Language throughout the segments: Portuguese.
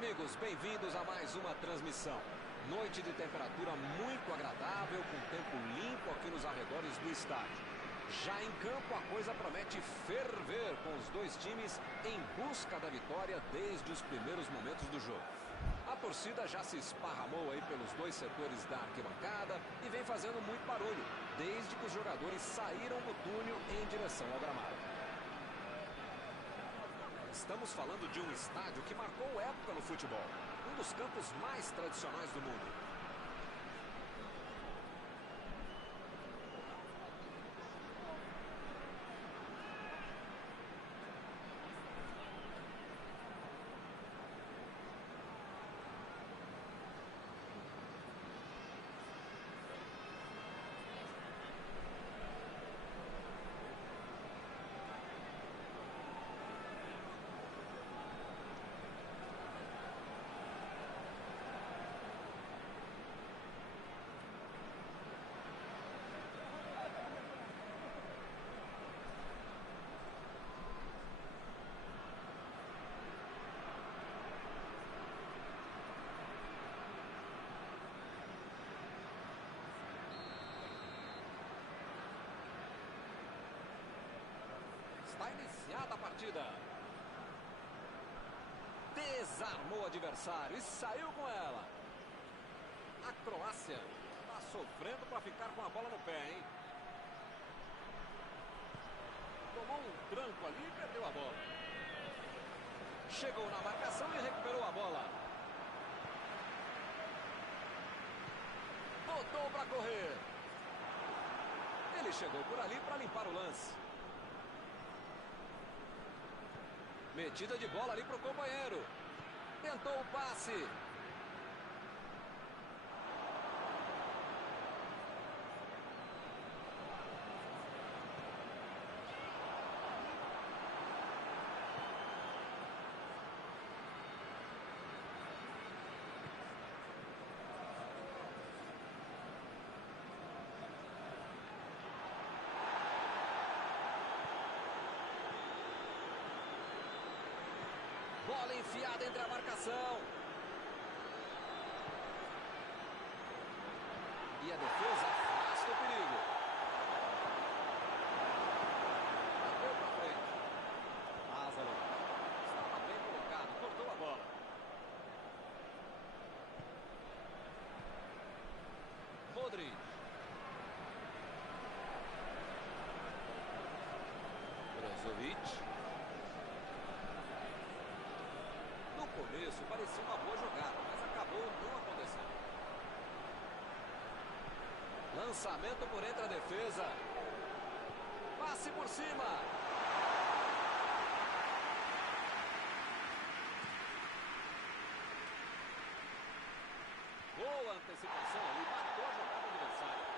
amigos, bem-vindos a mais uma transmissão. Noite de temperatura muito agradável, com tempo limpo aqui nos arredores do estádio. Já em campo a coisa promete ferver, com os dois times em busca da vitória desde os primeiros momentos do jogo. A torcida já se esparramou aí pelos dois setores da arquibancada e vem fazendo muito barulho, desde que os jogadores saíram do túnel em direção ao gramado. Estamos falando de um estádio que marcou época no futebol, um dos campos mais tradicionais do mundo. Está iniciada a partida. Desarmou o adversário e saiu com ela. A Croácia está sofrendo para ficar com a bola no pé, hein? Tomou um tranco ali e perdeu a bola. Chegou na marcação e recuperou a bola. Botou para correr. Ele chegou por ali para limpar o lance. Metida de bola ali para o companheiro. Tentou o passe. Bola enfiada entre a marcação. E a defesa afasta o perigo. Bateu para frente. Lázaro estava bem colocado, cortou a bola. Modric. Brozovic. No começo parecia uma boa jogada, mas acabou não acontecendo. Lançamento por entre a defesa. Passe por cima. Boa antecipação ali, matou a jogada adversária.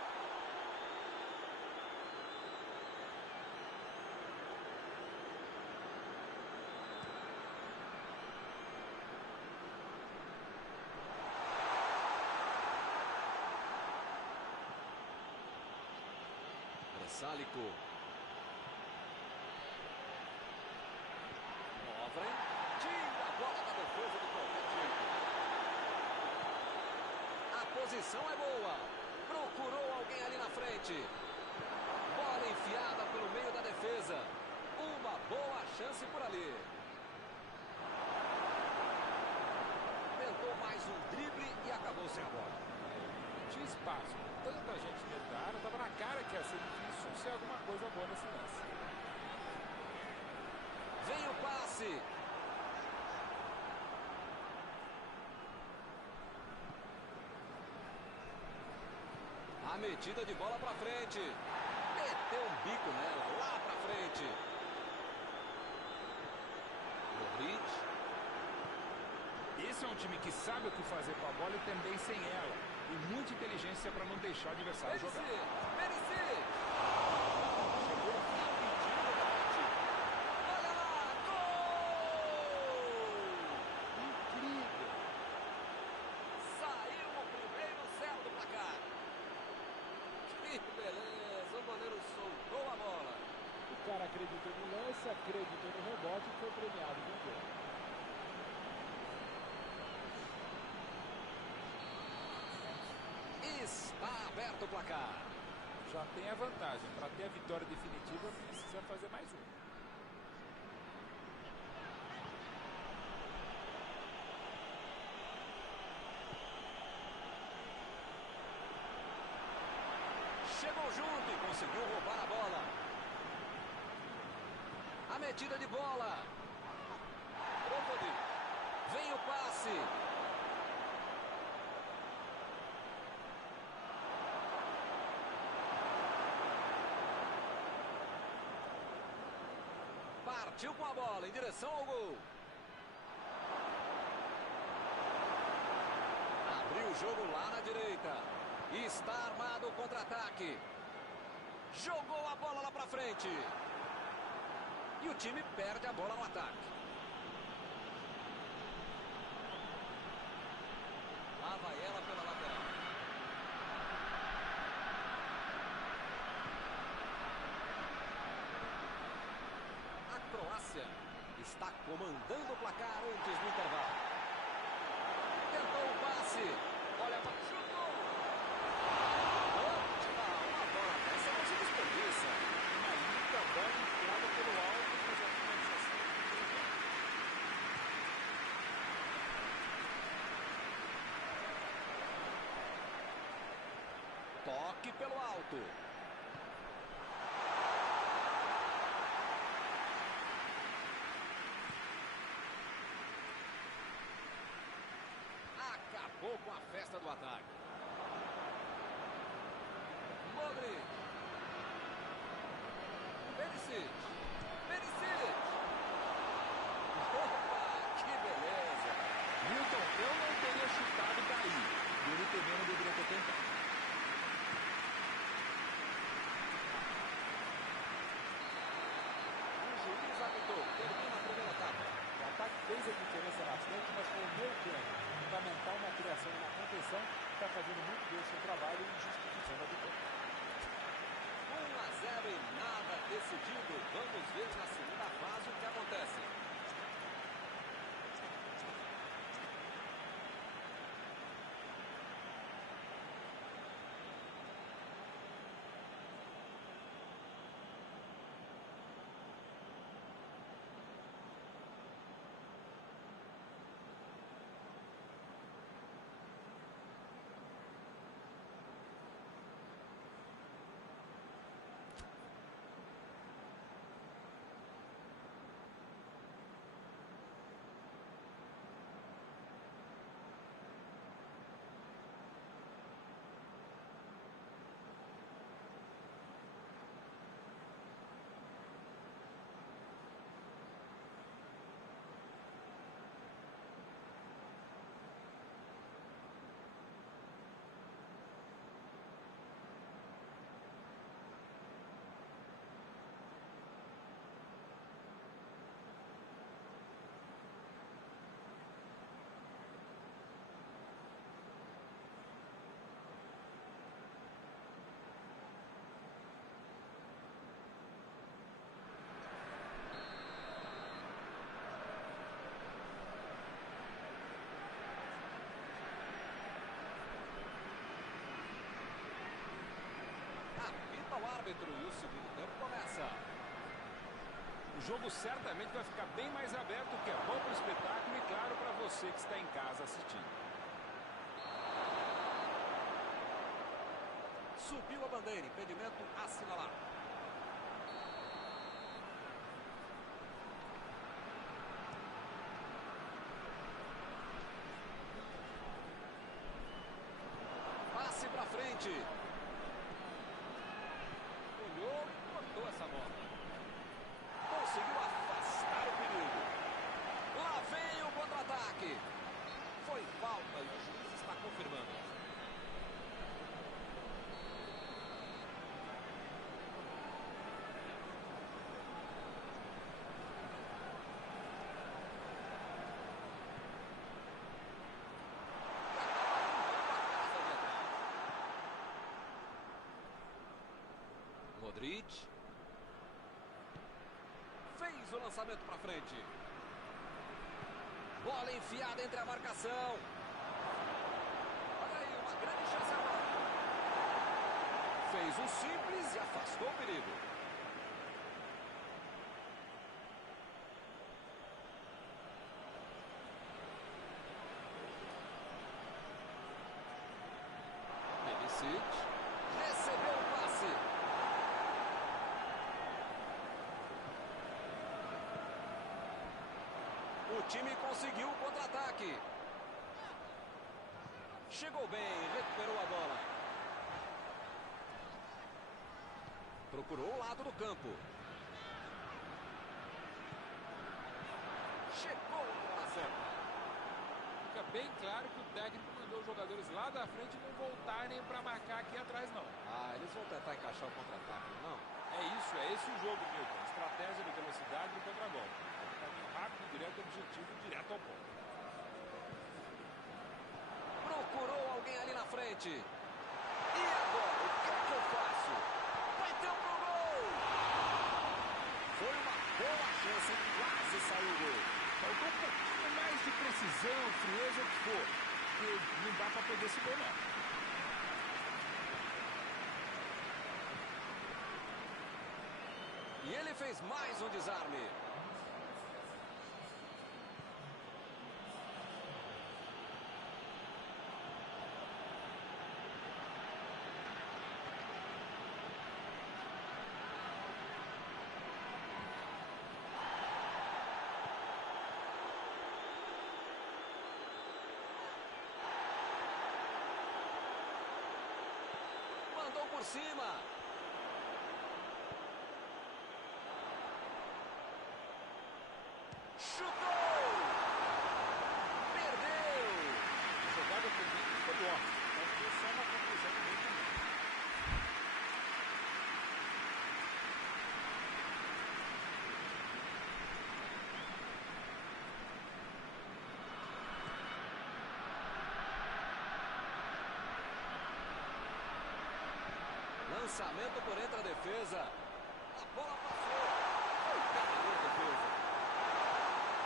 Sálico. Lovren. Tira a bola da defesa de qualquer jeito. A posição é boa. Procurou alguém ali na frente. Bola enfiada pelo meio da defesa. Uma boa chance por ali. Tentou mais um drible e acabou sem a bola. Tinha espaço, tanta gente dentro da área, estava na cara que ia ser difícil ser alguma coisa boa nesse lance. Vem o passe. A metida de bola para frente. Meteu um bico nela, lá para frente. Modric. Esse é um time que sabe o que fazer com a bola e também sem ela. E muita inteligência para não deixar o adversário jogar. Chegou rapidinho da partida. Olha lá, gol! Incrível! Saiu o primeiro zero do placar. Que beleza, o goleiro soltou a bola. O cara acreditou no lance, acreditou no rebote e foi premiado com o gol. Está aberto o placar. Já tem a vantagem. Para ter a vitória definitiva, precisa fazer mais um. Chegou junto e conseguiu roubar a bola. A metida de bola. Vem o passe. Partiu com a bola em direção ao gol. Abriu o jogo lá na direita. Está armado o contra-ataque. Jogou a bola lá pra frente. E o time perde a bola no ataque. Lá vai ela pela lateral. A Croácia está comandando o placar antes do intervalo. Tentou o passe. Olha para o chutou. Uma bola dessa não se desperdiça. Uma linda bola enfiada pelo alto, mas a finalização. Toque pelo alto. Acabou com a festa do ataque. Modric. Perisic. Opa, que beleza. Milton, eu não teria chutado daí. E ele também não deveria ter tentado. O juiz apitou. Termina a primeira etapa. O ataque fez a diferença na frente, mas foi o meio tempo. Fundamental na criação e na contenção, está fazendo muito bem o seu trabalho e justificando a vitória. 1-0 e nada decidido. Vamos ver na segunda fase o que acontece. Apita o árbitro e o segundo tempo começa. O jogo certamente vai ficar bem mais aberto, o que é bom para o espetáculo e claro para você que está em casa assistindo. Subiu a bandeira, impedimento assinalado. Passe pra frente. Olhou e cortou essa bola. Conseguiu afastar o perigo. Lá vem o contra-ataque. Foi falta e o juiz está confirmando. Modric. Fez o lançamento para frente. Bola enfiada entre a marcação. Olha aí, uma grande chance agora. Fez o simples e afastou o perigo. Recebeu o passe. O time conseguiu o contra-ataque. Chegou bem, recuperou a bola. Procurou o lado do campo. Chegou na bola certa. Fica bem claro que o técnico mandou os jogadores lá da frente não voltarem para marcar aqui atrás, não. Eles vão tentar encaixar o contra-ataque, não? É esse o jogo, Milton. Estratégia de velocidade do contra-golpe. É um caminho rápido, direto, objetivo, direto ao ponto. Procurou alguém ali na frente. E agora, o que é que eu faço? Vai ter um gol! Foi uma boa chance, quase saiu o gol. Faltou um pouquinho mais de precisão, frieza, o que for. Porque não dá para perder esse gol, não. E ele fez mais um desarme. Mandou por cima. Chutou! Perdeu! A jogada comigo foi boa. Mas foi só uma conclusão do meio caminho. Lançamento por entre a defesa. A bola passou. Foi pegou a defesa.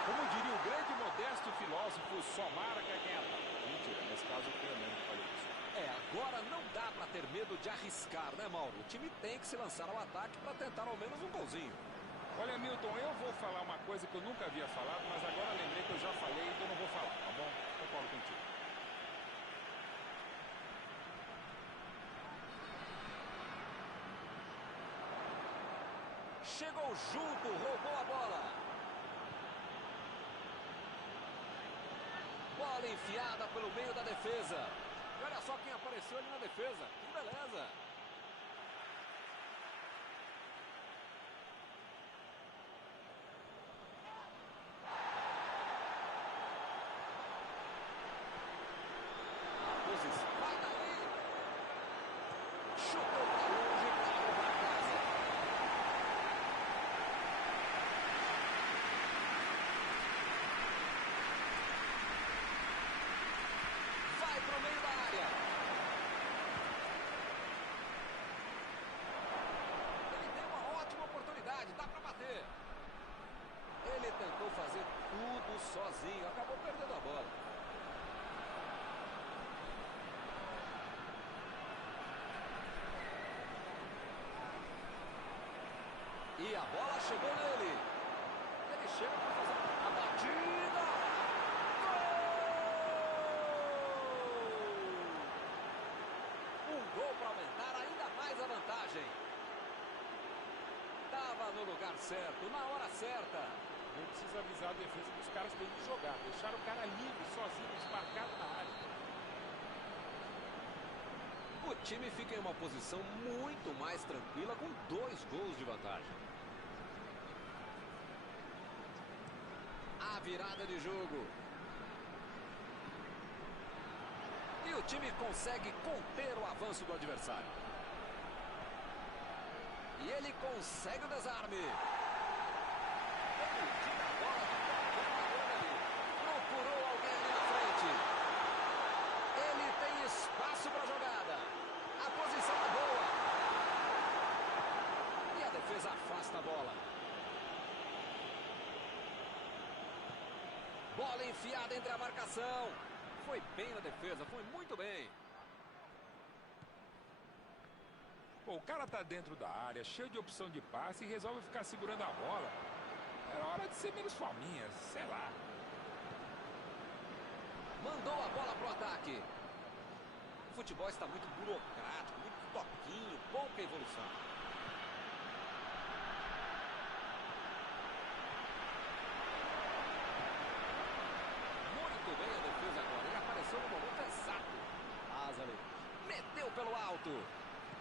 Como diria o grande e modesto filósofo, só marca quem ataca. Mentira, nesse caso foi o mesmo que falou isso. Agora não dá para ter medo de arriscar, né, Mauro? O time tem que se lançar ao ataque para tentar ao menos um golzinho. Olha, Milton, eu vou falar uma coisa que eu nunca havia falado, mas agora lembrei que eu já falei, então não vou falar, tá bom? Concordo contigo. Chegou junto, roubou a bola. Bola enfiada pelo meio da defesa. E olha só quem apareceu ali na defesa. Que beleza. A posição vai daí. Chutou para longe para roubar a casa. Vai pro meio da área. Ele tem uma ótima oportunidade, dá para bater. Ele tentou fazer tudo sozinho, acabou perdendo a bola. E a bola chegou nele. Ele chega para fazer a batida. Gol para aumentar ainda mais a vantagem. Estava no lugar certo, na hora certa. A gente precisa avisar a defesa que os caras têm que jogar. Deixar o cara livre, sozinho, desmarcado na área. O time fica em uma posição muito mais tranquila com 2 gols de vantagem. A virada de jogo. E o time consegue conter o avanço do adversário. E ele consegue o desarme. Ele tira a bola de qualquer ali. Procurou alguém ali na frente. Ele tem espaço para a jogada. A posição é boa. E a defesa afasta a bola. Bola enfiada entre a marcação. Foi bem na defesa, foi muito bem. Pô, o cara tá dentro da área, cheio de opção de passe e resolve ficar segurando a bola. Era hora de ser menos fominha, sei lá. Mandou a bola pro ataque. O futebol está muito burocrático, muito toquinho, pouca evolução. Muito bem a defesa agora. Ele apareceu no momento exato. Lázaro meteu pelo alto.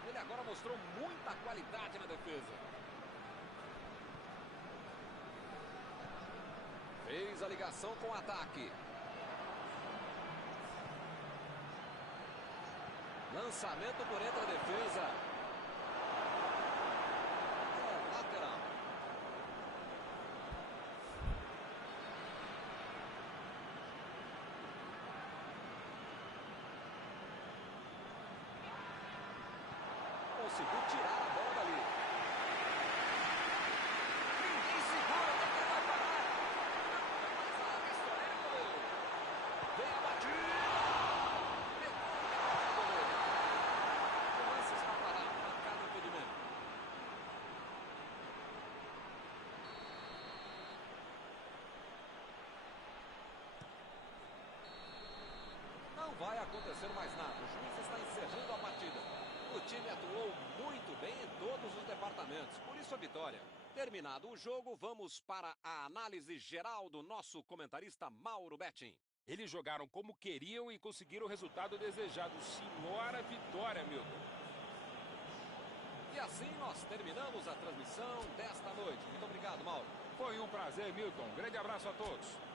Ele agora mostrou muita qualidade na defesa. Fez a ligação com o ataque. Lançamento por entre a defesa. É lateral. Conseguiu tirar a bola dali. Ninguém segura, onde é que ele vai parar? Mas a vista nele, goleiro. Vem a batida. Pegou o cabeça do goleiro. O lance está parado, marcado impedimento. Não vai acontecer mais nada. O juiz está encerrando a partida. O time atuou muito bem em todos os departamentos, por isso a vitória. Terminado o jogo, vamos para a análise geral do nosso comentarista Mauro Betting. Eles jogaram como queriam e conseguiram o resultado desejado. Senhora vitória, Milton. E assim nós terminamos a transmissão desta noite. Muito obrigado, Mauro. Foi um prazer, Milton. Grande abraço a todos.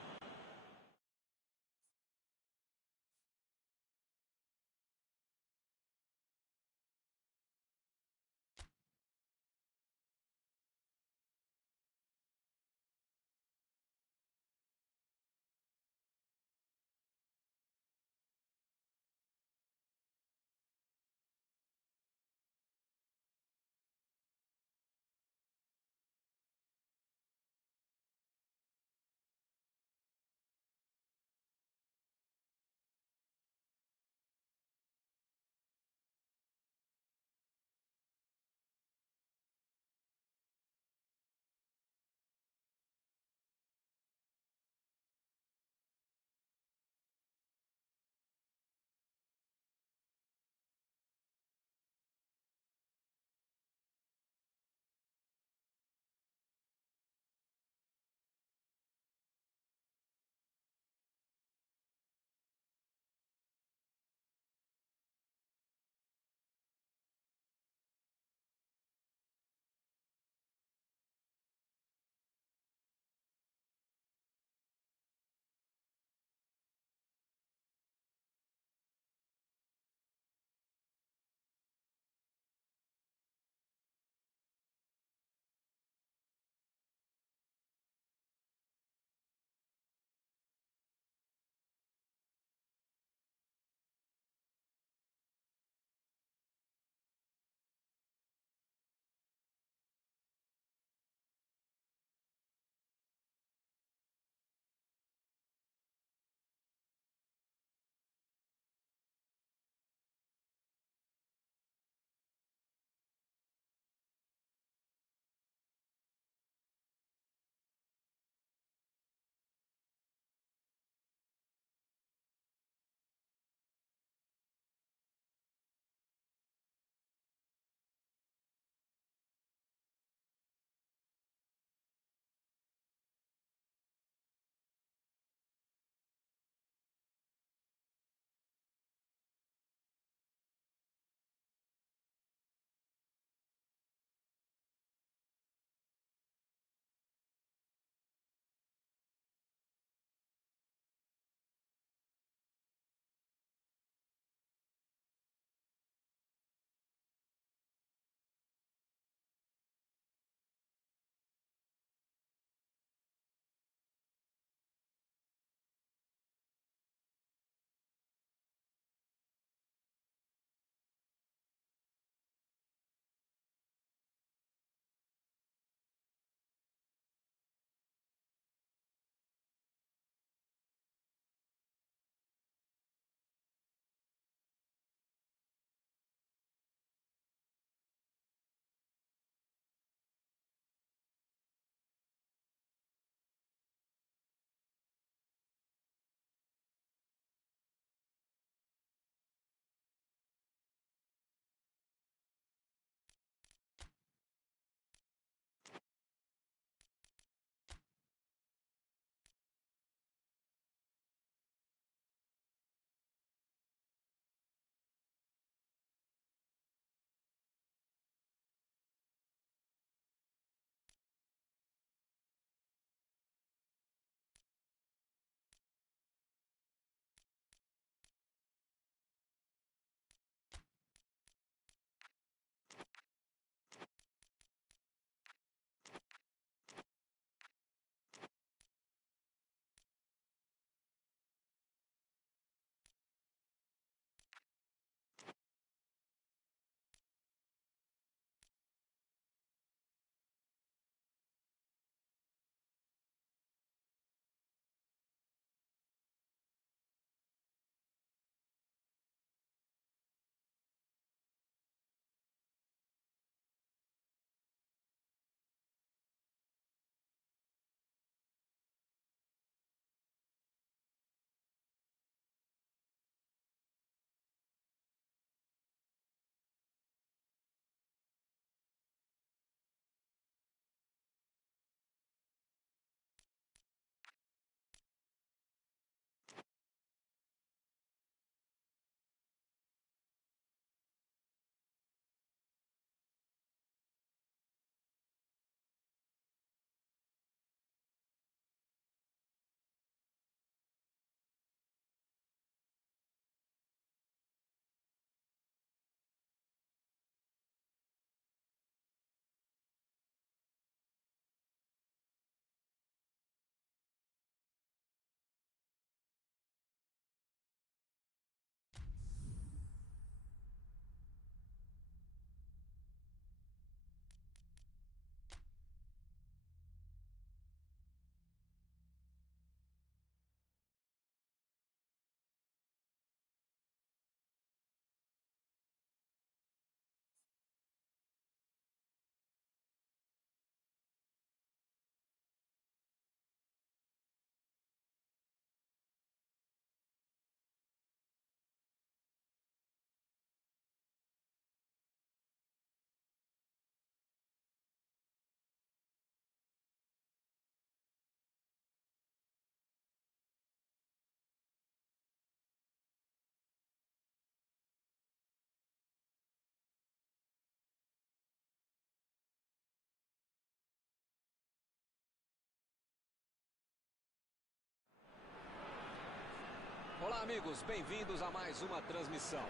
Olá, amigos, bem-vindos a mais uma transmissão.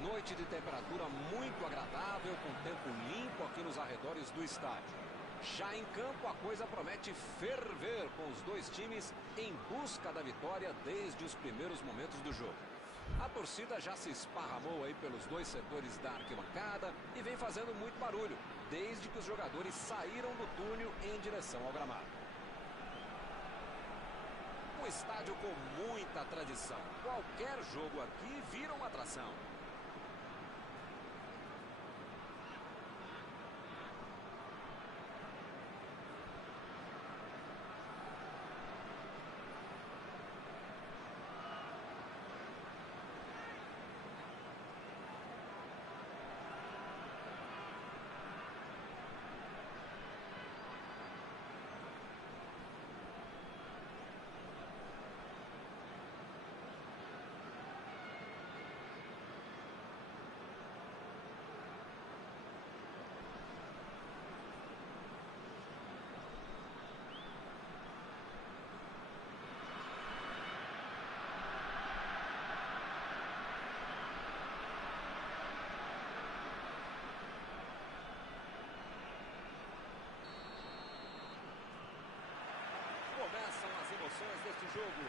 Noite de temperatura muito agradável, com tempo limpo aqui nos arredores do estádio. Já em campo, a coisa promete ferver, com os dois times em busca da vitória desde os primeiros momentos do jogo. A torcida já se esparramou aí pelos dois setores da arquibancada e vem fazendo muito barulho, desde que os jogadores saíram do túnel em direção ao gramado. Um estádio com muita tradição. Qualquer jogo aqui vira uma atração. Começam as emoções deste jogo.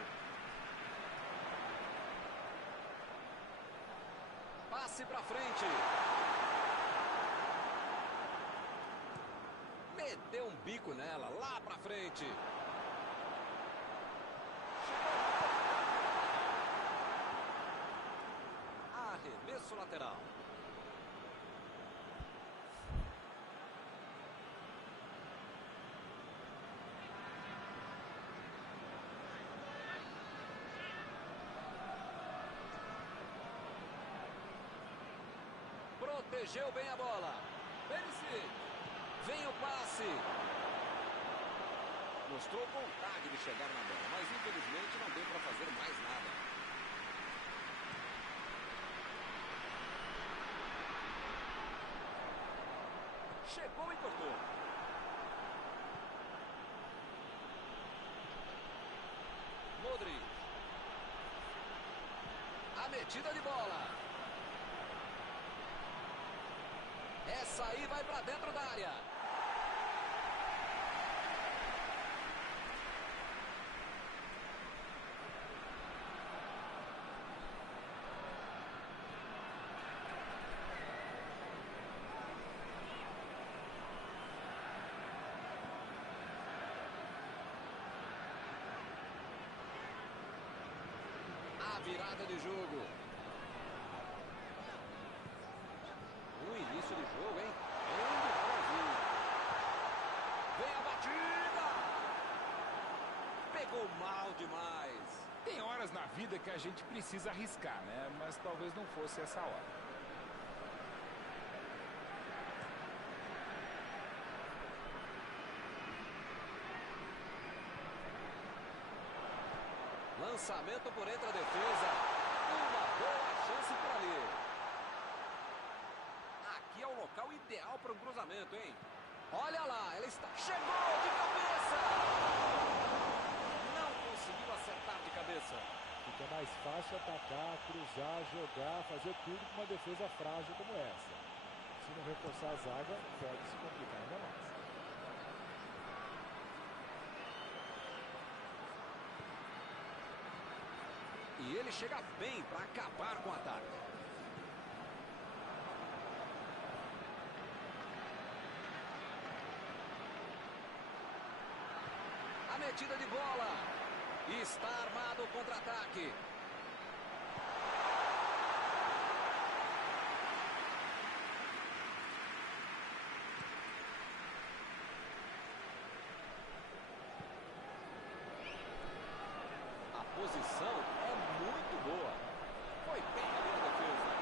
Passe pra frente. Meteu um bico nela, lá pra frente. Arremesso lateral. Protegeu bem a bola. Perisic. Vem o passe. Mostrou vontade de chegar na bola, mas infelizmente não deu para fazer mais nada. Chegou e cortou. Modric. A metida de bola. Essa aí vai para dentro da área. A virada de jogo. O início de jogo, hein? Vem a batida! Pegou mal demais. Tem horas na vida que a gente precisa arriscar, né? Mas talvez não fosse essa hora. Lançamento por entre a defesa. Uma boa chance por ali. Aqui é o local ideal para um cruzamento, hein? Olha lá, ela está... Chegou de cabeça! Não conseguiu acertar de cabeça. Fica mais fácil atacar, cruzar, jogar, fazer tudo com uma defesa frágil como essa. Se não reforçar a zaga, pode se complicar ainda mais. E ele chega bem para acabar com o ataque. A metida de bola. Está armado o contra-ataque. A posição é muito boa. Foi bem ali na defesa.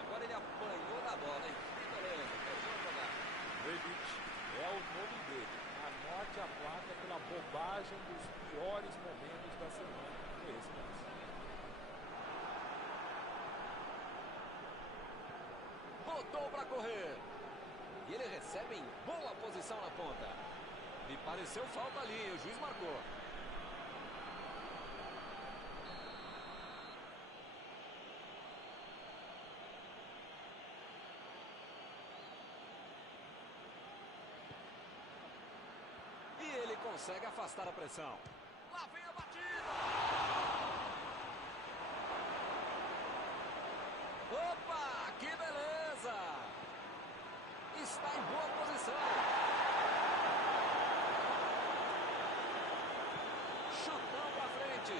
Agora ele apanhou da bola, hein? Beleza, perdeu a jogada. Rebic é o nome dele. Anote a placa pela bobagem dos piores momentos da semana. Foi esse mesmo. Botou para correr. E ele recebe em boa posição na ponta. Me pareceu falta ali, o juiz marcou. consegue afastar a pressão. Lá vem a batida! Opa, que beleza! Está em boa posição. Chutão pra frente.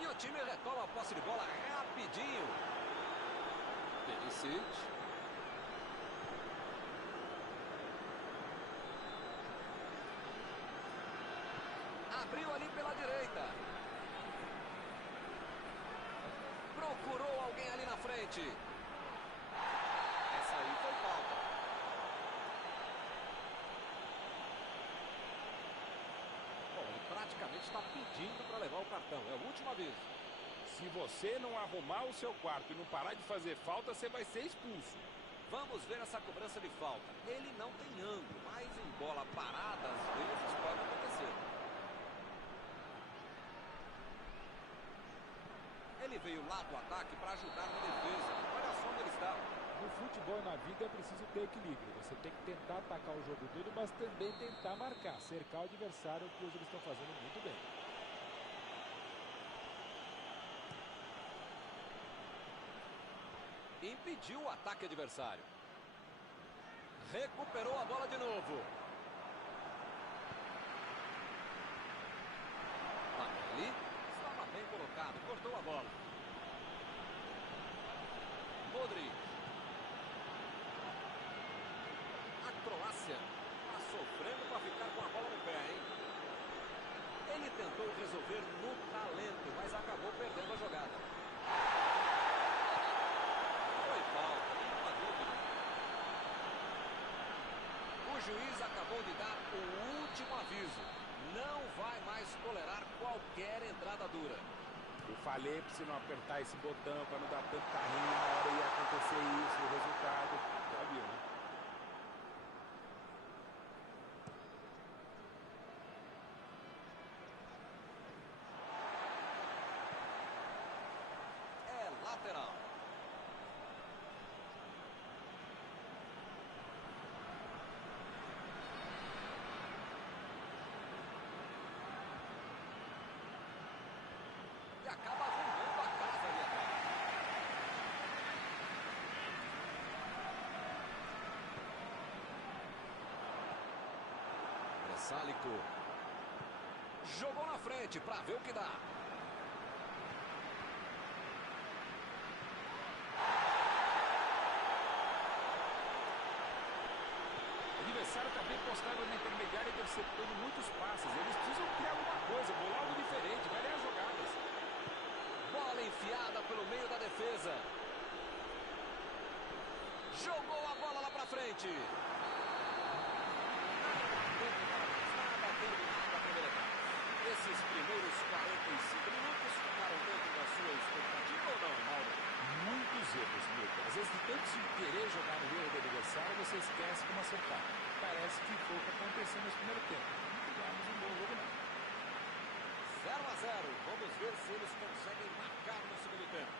E o time retoma a posse de bola rapidinho. Perisic. Abriu ali pela direita. Procurou alguém ali na frente. Essa aí foi falta. Bom, ele praticamente está pedindo para levar o cartão. É o último aviso. Se você não arrumar o seu quarto e não parar de fazer falta, você vai ser expulso. Vamos ver essa cobrança de falta. Ele não tem ângulo, mas em bola parada, às vezes pode acontecer. Ele veio lá do ataque para ajudar na defesa. Olha só onde ele está. No futebol e na vida é preciso ter equilíbrio. Você tem que tentar atacar o jogo todo, mas também tentar marcar, cercar o adversário, que hoje eles estão fazendo muito bem. Impediu o ataque adversário. Recuperou a bola de novo. Ali estava bem colocado, cortou a bola. Modric. A Croácia está sofrendo para ficar com a bola no pé, hein? Ele tentou resolver no talento, mas acabou perdendo a jogada. Foi falta, nenhuma dúvida. O juiz acabou de dar o último aviso. Não vai mais tolerar qualquer entrada dura. Eu falei pra você não apertar esse botão, pra não dar tanto carrinho, na hora ia acontecer isso, o resultado. Já viu, né? É lateral. E acaba arrumando a casa ali atrás. Sálico. Jogou na frente para ver o que dá. O adversário está bem postado na intermediária e interceptando muitos passes. Eles precisam criar alguma coisa, bolar algo diferente, variar as jogadas. Bola enfiada pelo meio da defesa. Jogou a bola lá para frente. Terminada a primeira etapa. Esses primeiros 45 minutos ficaram dentro da sua expectativa ou não, Mauro? Muitos erros, Milton. Às vezes, de tanto se querer jogar no erro do adversário, você esquece como acertar. Parece que foi o que aconteceu nesse primeiro tempo. Não tivemos um bom jogo, não. 0-0. Vamos ver se eles conseguem marcar no segundo tempo.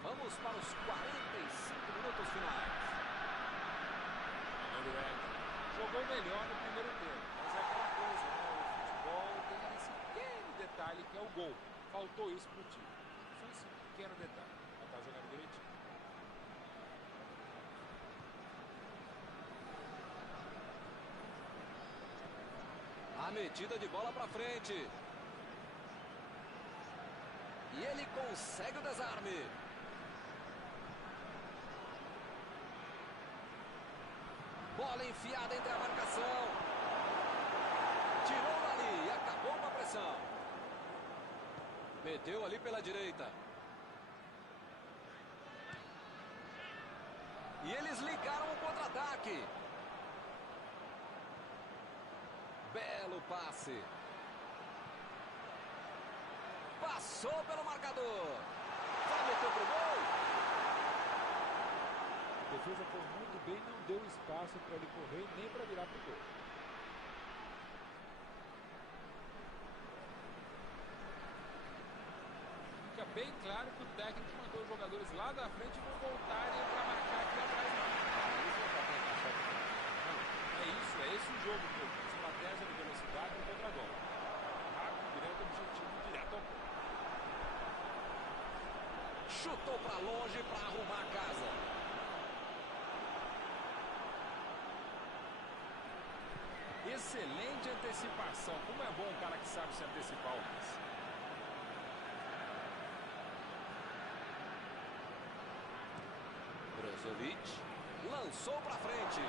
Vamos para os 45 minutos finais. Jogou jogou melhor no primeiro tempo. Mas é aquela coisa, né? O futebol tem esse pequeno detalhe que é o gol. Faltou isso pro time. Só esse pequeno detalhe. Ela tá jogando direitinho. A metida de bola pra frente. E ele consegue o desarme. Bola enfiada entre a marcação. Tirou dali e acabou com a pressão. Meteu ali pela direita. E eles ligaram o contra-ataque. Belo passe. Passou pelo marcador. Vai meter pro gol. A defesa foi muito bem, não deu espaço para ele correr nem para virar pro gol. Fica bem claro que o técnico mandou os jogadores lá da frente não voltarem para marcar aqui atrás não. É isso, é esse o jogo mesmo. Estratégia de velocidade e contra-golpe. Rápido, direto, objetivo, direto ao ponto. Chutou para longe para arrumar a casa. Excelente antecipação. Como é bom um cara que sabe se antecipar o lance. Brozovic lançou para frente.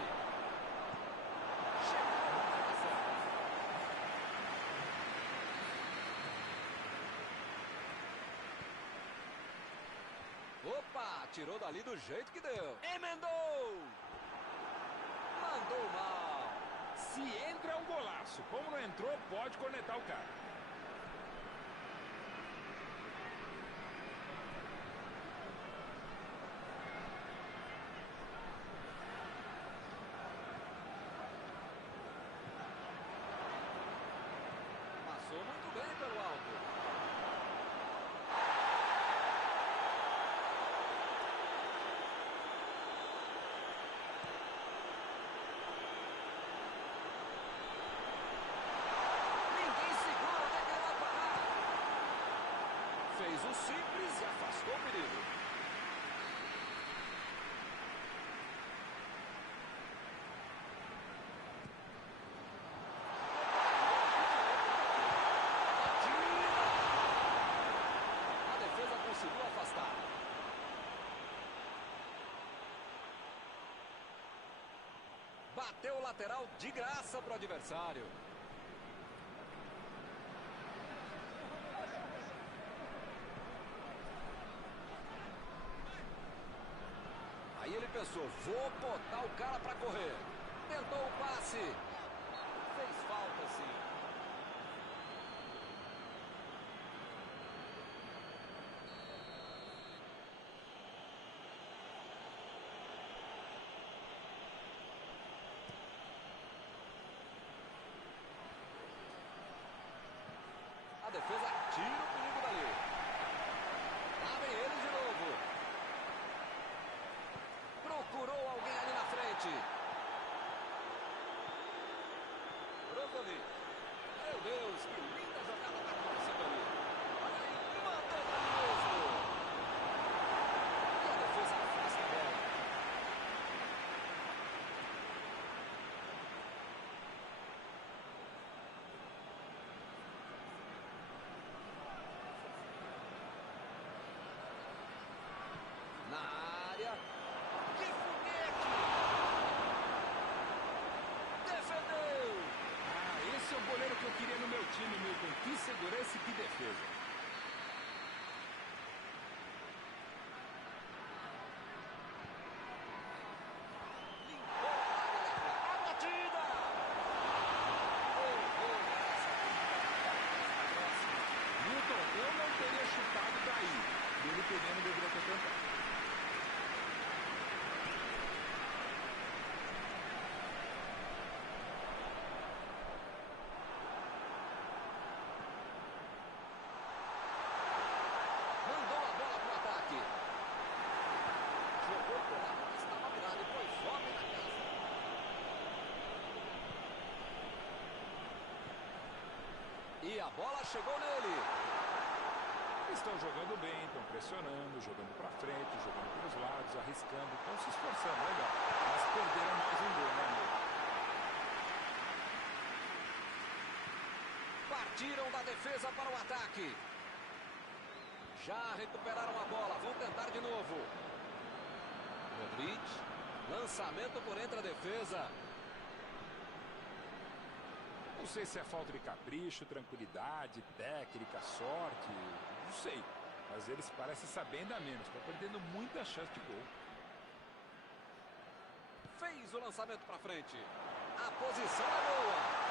Chegou na marcação. Opa, tirou dali do jeito que deu. Emendou. Mandou mal. Se entra é um golaço. Como não entrou, pode cornetar o cara. Passou muito bem pelo alto. Fez o simples e afastou o perigo. A defesa conseguiu afastar. Bateu o lateral de graça para o adversário. Aí ele pensou, vou botar o cara para correr. Tentou o passe. Fez falta, sim. A defesa tira o perigo dali. Lá vem ele de novo. Procurou alguém ali na frente. Brozovic. Meu Deus, que linda jogada está acontecendo ali. Olha aí, mandou para mesmo. E a defesa afasta a bola. Na área. Que foguete! Defendeu! Ah, esse é o goleiro que eu queria no meu time, Milton. Que segurança e que defesa. Limpou a área. A batida! Gol nessa. Milton, eu não teria chutado daí. Ele perdendo deveria ter tentado. bola chegou nele. Estão jogando bem, estão pressionando, jogando para frente, jogando pelos lados, arriscando, estão se esforçando, legal. Mas perderam mais um gol, né, amigo? Partiram da defesa para o ataque. Já recuperaram a bola, vão tentar de novo. Modric, lançamento por entre a defesa. Não sei se é falta de capricho, tranquilidade, técnica, sorte, não sei. Mas eles parecem saber ainda menos, estão perdendo muita chance de gol. Fez o lançamento para frente. A posição é boa.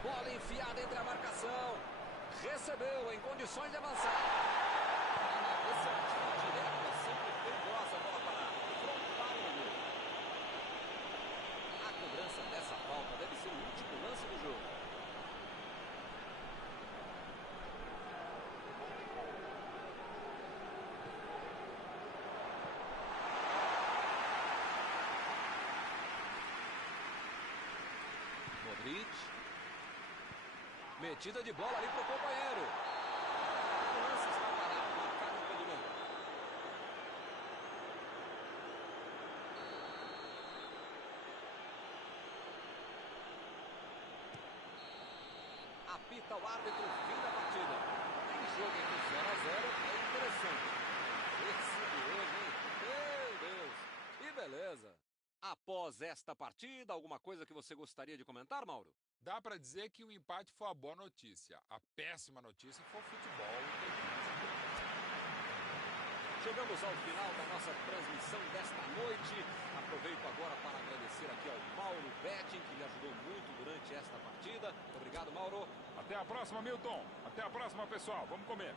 Bola enfiada entre a marcação. Recebeu em condições de avançar. Esse é um tiro direto, é sempre perigosa a bola parada. Frontal no gol. A cobrança dessa falta deve ser o último lance do jogo. Modric. Metida de bola ali para o companheiro. O lance está parado, marcado o impedimento. Apita o árbitro, fim da partida. Tem jogo entre 0 a 0, é interessante. Esse de hoje, hein? Meu Deus, que beleza. Após esta partida, alguma coisa que você gostaria de comentar, Mauro? Dá para dizer que o empate foi a boa notícia. A péssima notícia foi o futebol. Chegamos ao final da nossa transmissão desta noite. Aproveito agora para agradecer aqui ao Mauro Betting, que me ajudou muito durante esta partida. Obrigado, Mauro. Até a próxima, Milton. Até a próxima, pessoal. Vamos comer.